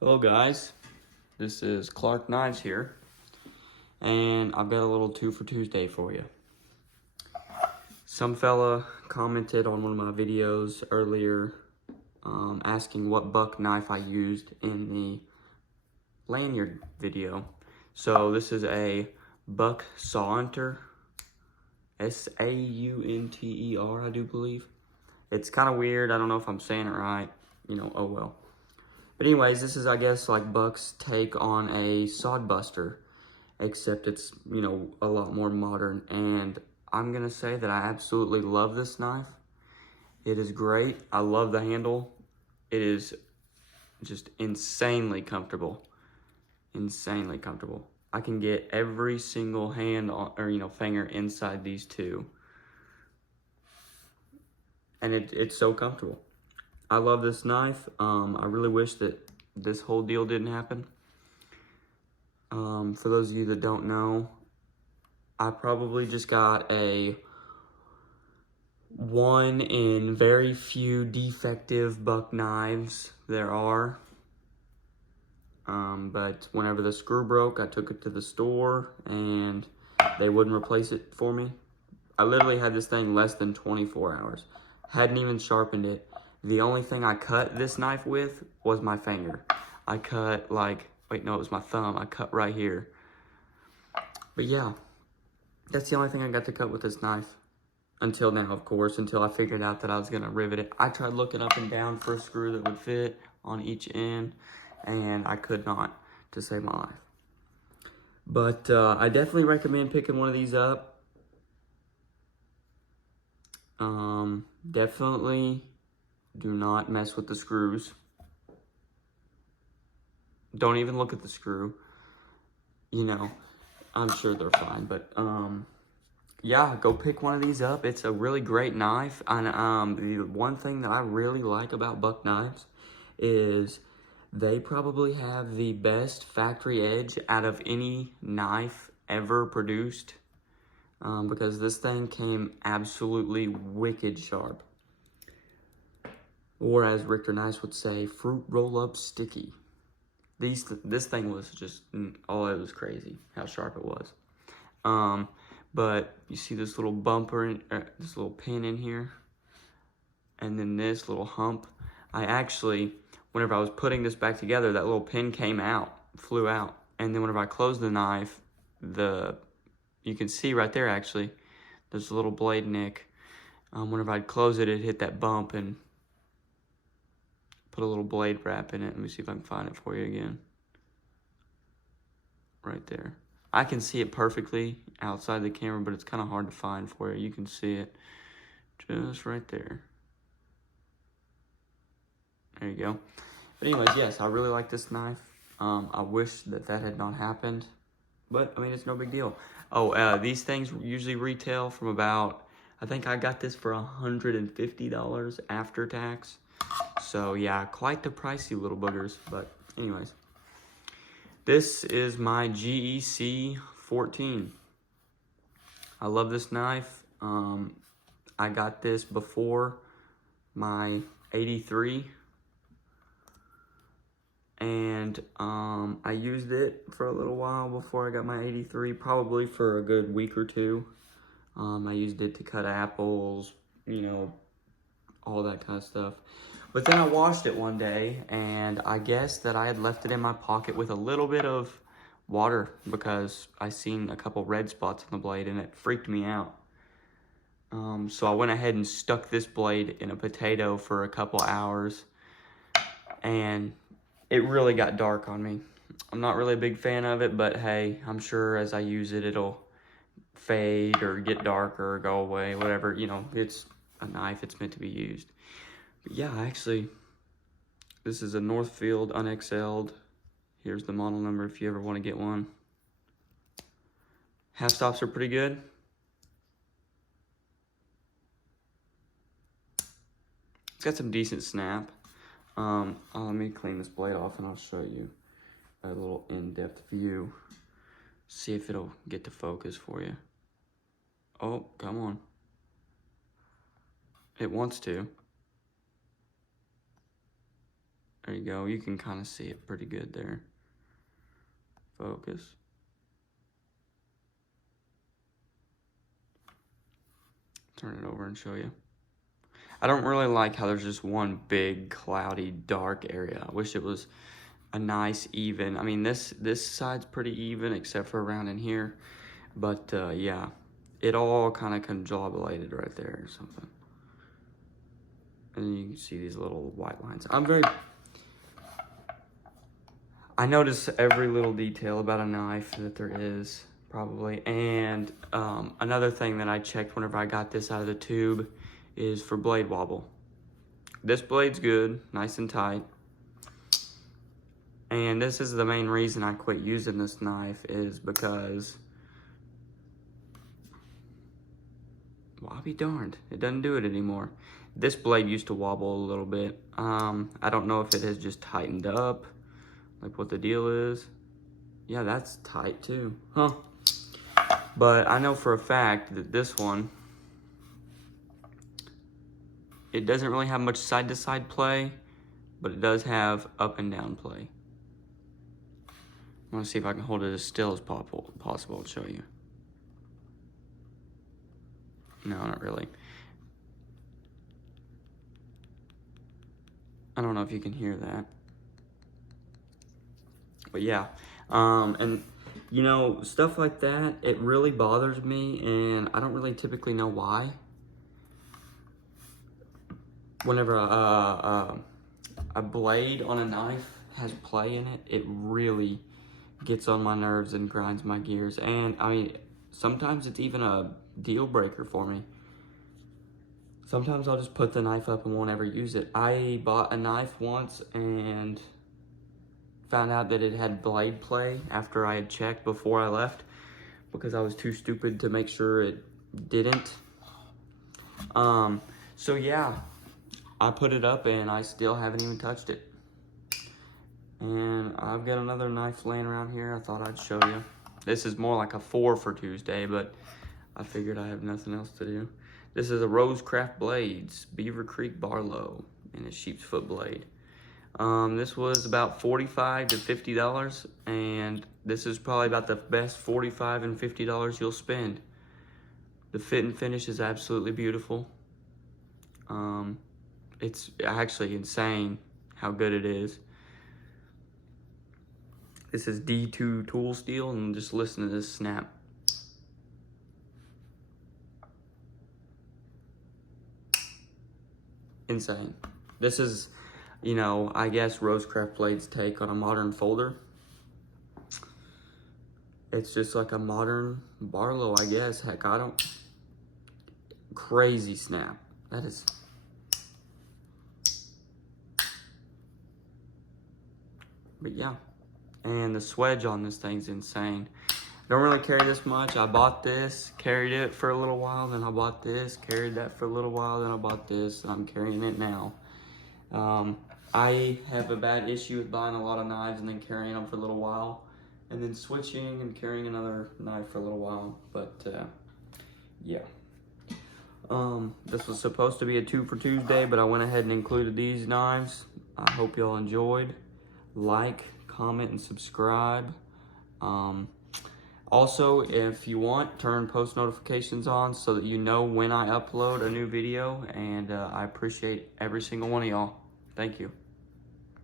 Hello guys, this is Clark Knives here, and I've got a little 2 for Tuesday for you. Some fella commented on one of my videos earlier asking what buck knife I used in the lanyard video. So this is a Buck Saunter, S-A-U-N-T-E-R, I do believe. It's kind of weird, I don't know if I'm saying it right, oh well. But anyways, this is, I guess, like Buck's take on a sodbuster, except it's, a lot more modern. And I'm going to say that I absolutely love this knife. It is great. I love the handle. It is just insanely comfortable. Insanely comfortable. I can get every single hand or finger inside these two. And it's so comfortable. I love this knife. I really wish that this whole deal didn't happen. For those of you that don't know, I probably just got a one in very few defective buck knives there are. But whenever the screw broke, I took it to the store and they wouldn't replace it for me. I literally had this thing less than 24 hours. Hadn't even sharpened it. The only thing I cut this knife with was my finger. I cut it was my thumb. I cut right here. But yeah, that's the only thing I got to cut with this knife. Until now, of course, until I figured out that I was gonna rivet it. I tried looking up and down for a screw that would fit on each end, and I could not, to save my life. But I definitely recommend picking one of these up. Definitely do not mess with the screws. Don't even look at the screw. I'm sure they're fine, but yeah, go pick one of these up. It's a really great knife. And the one thing that I really like about Buck knives is they probably have the best factory edge out of any knife ever produced. Because this thing came absolutely wicked sharp. Or as Richter Nice would say, fruit roll up sticky. This thing was just, it was crazy how sharp it was. But you see this little bumper, this little pin in here, and then this little hump. I actually, whenever I was putting this back together, that little pin flew out. And then whenever I closed the knife, you can see right there actually, there's a little blade nick. Whenever I'd close it, it hit that bump and put a little blade wrap in it. Let me see if I can find it for you again. Right there. I can see it perfectly outside the camera, but it's kind of hard to find for you. You can see it just right there. There you go. But anyways, yes, I really like this knife. I wish that had not happened, but I mean, it's no big deal. Oh, these things usually retail from about, I think I got this for $150 after tax. So yeah, quite the pricey little boogers, but anyways. This is my GEC 14. I love this knife. I got this before my 83. And I used it for a little while before I got my 83, probably for a good week or two. I used it to cut apples, all that kind of stuff. But then I washed it one day, and I guess that I had left it in my pocket with a little bit of water because I seen a couple red spots on the blade, and it freaked me out. So I went ahead and stuck this blade in a potato for a couple hours, and it really got dark on me. I'm not really a big fan of it, but hey, I'm sure as I use it, it'll fade or get darker or go away, whatever. It's a knife, it's meant to be used. But yeah, actually, this is a Northfield unexcelled. Here's the model number if you ever want to get one. Half stops are pretty good. It's got some decent snap. Let me clean this blade off and I'll show you a little in-depth view. See if it'll get to focus for you. Oh, come on. It wants to. There you go. You can kind of see it pretty good there. Focus. Turn it over and show you. I don't really like how there's just one big, cloudy, dark area. I wish it was a nice, even. I mean, this side's pretty even, except for around in here. But, yeah, it all kind of conglobulated right there or something. And you can see these little white lines. I notice every little detail about a knife that there is, probably. And another thing that I checked whenever I got this out of the tube is for blade wobble. This blade's good, nice and tight. And this is the main reason I quit using this knife, is because, well, I'll be darned, it doesn't do it anymore. This blade used to wobble a little bit. I don't know if it has just tightened up, like what the deal is. Yeah, that's tight too, huh? But I know for a fact that this one, it doesn't really have much side-to-side play, but it does have up and down play. I want to see if I can hold it as still as possible to show you. No, not really. I don't know if you can hear that. But yeah, and you know, stuff like that, it really bothers me, and I don't really typically know why. Whenever a blade on a knife has play in it, it really gets on my nerves and grinds my gears. And I mean, sometimes it's even a deal breaker for me. Sometimes I'll just put the knife up and won't ever use it. I bought a knife once and found out that it had blade play after I had checked before I left, because I was too stupid to make sure it didn't. So yeah, I put it up and I still haven't even touched it. And I've got another knife laying around here I thought I'd show you. This is more like a 4 for Tuesday, but I figured I have nothing else to do. This is a Rosecraft Blades Barlo, and a sheep's foot blade. This was about $45 to $50, and this is probably about the best $45 and $50 you'll spend. The fit and finish is absolutely beautiful. It's actually insane how good it is. This is D2 tool steel, and just listen to this snap. Insane. This is, you know, I guess Rosecraft Blades' take on a modern folder. It's just like a modern Barlow, I guess. Heck, I don't... Crazy snap. That is... But yeah. And the swedge on this thing's insane. Don't really carry this much. I bought this, carried it for a little while, then I bought this, carried that for a little while, then I bought this, and I'm carrying it now. I have a bad issue with buying a lot of knives and then carrying them for a little while, and then switching and carrying another knife for a little while. But yeah. This was supposed to be a 2 for Tuesday, but I went ahead and included these knives. I hope y'all enjoyed. Like, comment, and subscribe. Also, if you want, turn post notifications on so that you know when I upload a new video, and I appreciate every single one of y'all. Thank you.